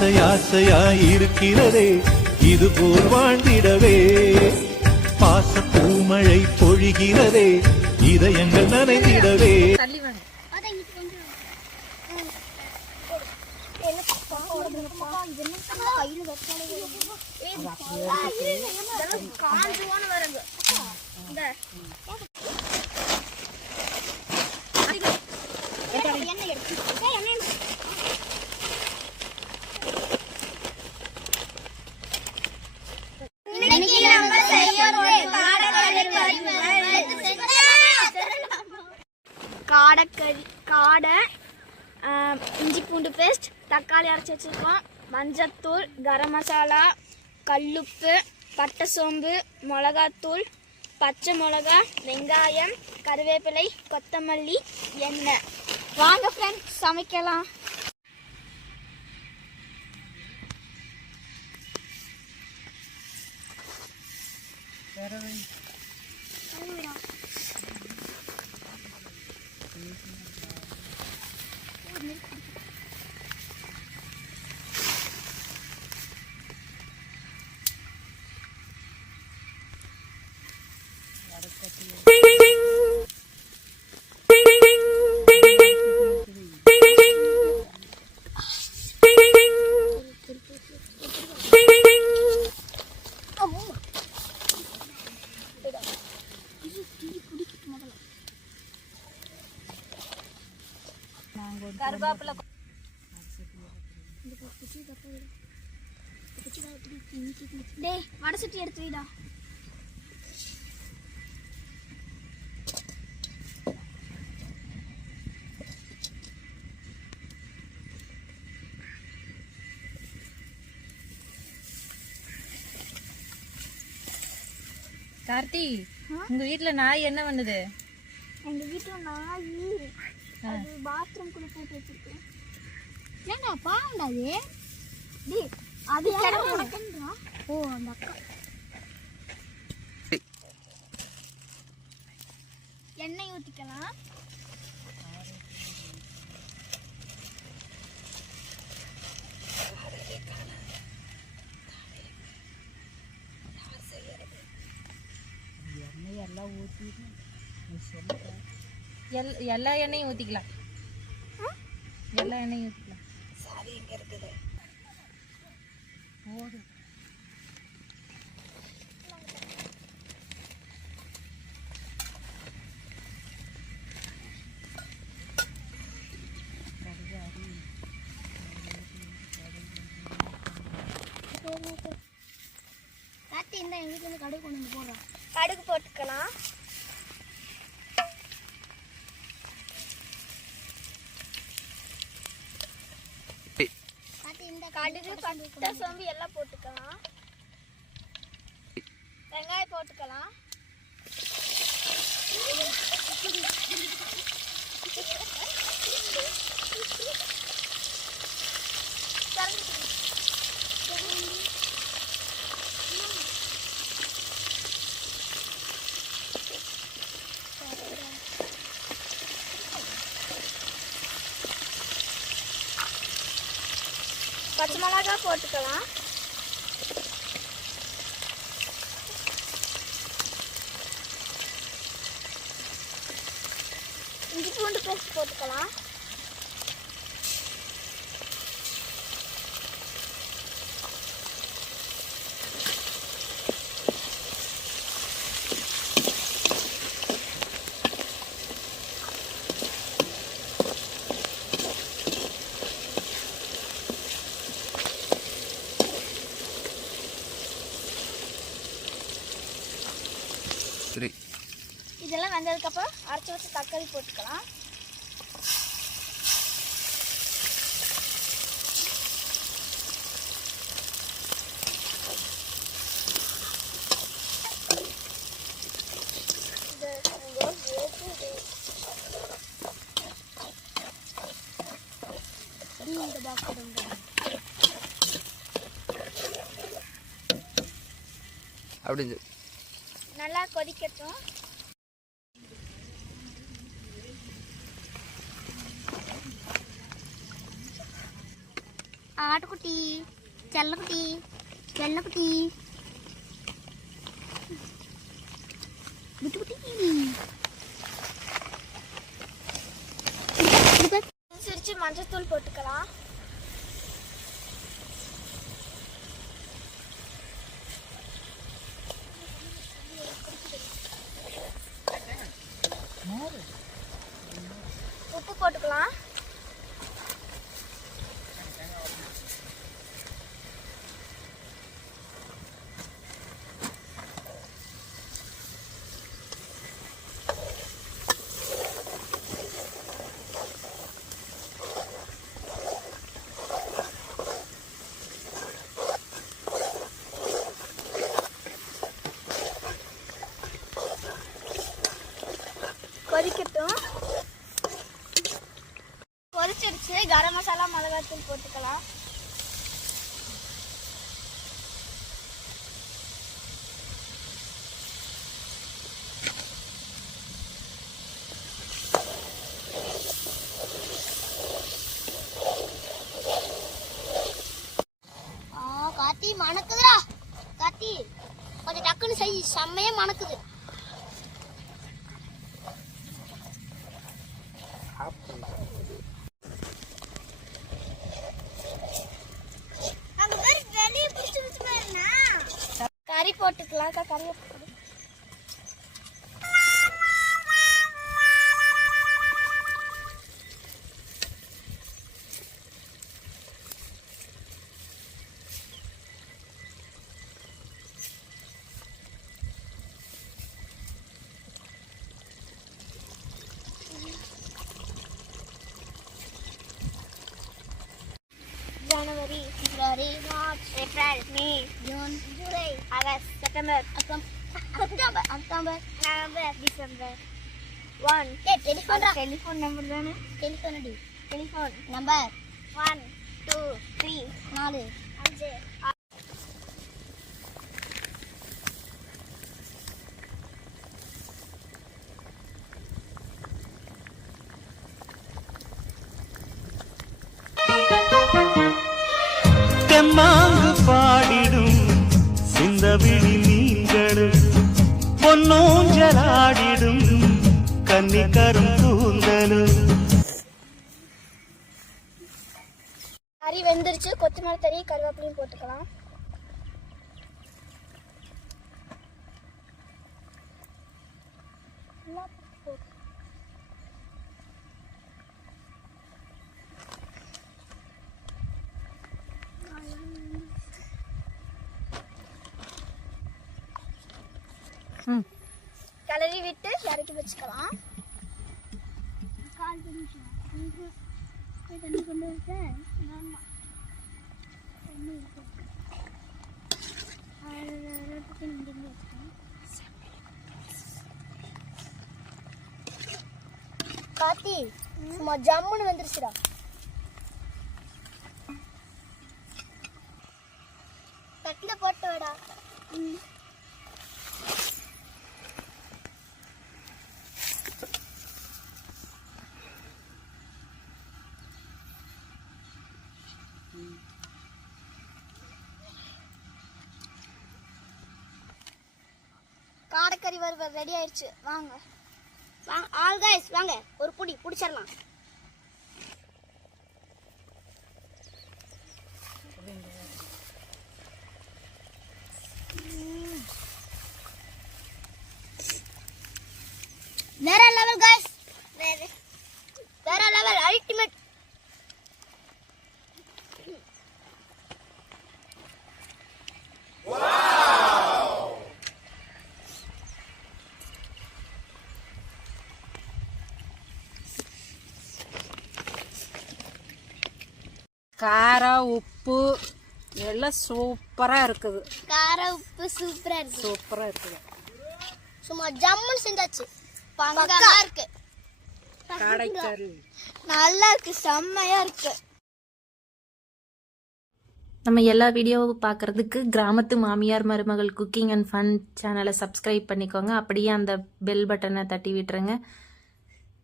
ஆசை ஆசையாய் இருக்கிறதே இது போல் வாழ்ந்திடவே. பாச பூமழை பொழிகிறதே இதயங்கள் நனைந்திடவே. தள்ளி என்ன வருங்க இந்த எண்ணெய் எடுத்து எண்ணெய் இன்னைக்கு நம்ம செய்யறது காடைக்கறி காடை ஆஹ், இஞ்சி பூண்டு பேஸ்ட் தக்காளி அரைச்சி வச்சுருக்கோம். மஞ்சத்தூள் கரம் மசாலா கல்லுப்பு பட்டை சோம்பு மிளகாத்தூள் பச்சை மிளகா வெங்காயம் கருவேப்பிலை கொத்தமல்லி எண்ணெய். வாங்க ஃப்ரெண்ட்ஸ் சமைக்கலாம். கருவேப்பிலை டேய் வடை எடுத்து வைடா கார்த்தி உங்க வீட்ல நாய் என்ன பண்ணுது? எங்க வீட்டுல நாய். அது பாத்ரூம்குள்ள போட்டு வச்சிருக்கேன் ஏண்டா பாவண்டா அது? டேய் அது உனக்குன்றா? ஓ அந்த அக்கா. எண்ணெய் ஊத்திக்கலாம். எல் எல்லா எண்ணெயும் ஊத்திக்கலாம். எல்லா எண்ணெயும் காத்தி இந்த எங்க வீட்டுல இருந்து கடுகு கொண்டு வந்து போடுறோம் கடுகு போட்டுக்கலாம். கடுகு பட்டை சோம்பு எல்லாம் போட்டுக்கலாம். வெங்காயம் போட்டுக்கலாம். பச்சை மிளகா போட்டுக்கலாம். இஞ்சி பூண்டு பேஸ்ட் போட்டுக்கலாம். இதெல்லாம் வெந்ததுக்கப்புறம் அரைச்சி வச்சு தக்காளி போட்டுக்கலாம். இந்த பாக்ஸ் அப்படி நல்லா கொதிக்கட்டும். ஆட்டுக்குட்டி செல்லக்குட்டி செல்லக்குட்டி விட்டுக்குட்டி சிரிச்சு மஞ்சத்தூள் போட்டுக்கலாம் உப்பு போட்டுக்கலாம் கொதிக்கட்டும் கொதிச்சிருச்சு கரம் மிளகாத்தூள் போட்டுக்கலாம். ஆ காத்தி மணக்குதுடா. காத்தி கொஞ்சம் டக்குன்னு செய். செம்மையே மணக்குது. போட்டுக்கலாம் போட்டுக்கலாம் ஜனவரி கறி போட்டு ஜனவரி மே. ஜூலை ஆகஸ்ட் செப்டம்பர் அக்டோபர் அக்டோபர் நவம்பர் December one A telephone telephone number தானே? டெலிஃபோன் அடி telephone number one two three நாலு. அஞ்சு. சிந்தவிழி மீன்களும் பொன்னோஞ்சலாடிடும். கன்னிக்கரும் கூந்தலும். கறி வெந்துருச்சு. கொத்தமல்லி தறி கருவேப்பிலையும் போட்டுக்கலாம். ம் கிளறி விட்டு இறக்கி வச்சுக்கலாம். கால் நிமிஷம் தண்ணி கொண்டு இருக்கேன் தண்ணி இருக்கு. காத்தி சும்மா ஜம்முன்னு வந்துருச்சுடா தட்டில் போட்டு விடா ம் காடைக்கறி வறுவல் ரெடி ஆயிடுச்சு. வாங்க. வாங்க ஆல் கைஸ் வாங்க. ஒரு புடி பிடிச்சிடலாம். காரம் உப்பு எல்லாம் சூப்பராக இருக்குது. கார உப்பு சூப்பரா இருக்கு சூப்பராக இருக்குது. சும்மா ஜம்முன்னு செஞ்சாச்சு. பங்கமா இருக்கு. காடைக்கறி. நல்லா இருக்கு. செம்மையா இருக்கு. நம்ம எல்லா வீடியோவும் பார்க்குறதுக்கு கிராமத்து மாமியார் மருமகள் குக்கிங் அண்ட் ஃபன் சேனலை சப்ஸ்கிரைப் பண்ணிக்கோங்க. அப்படியே அந்த பெல் பட்டனை தட்டி விட்டுருங்க.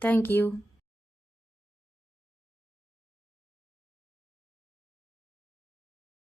தேங்க்யூ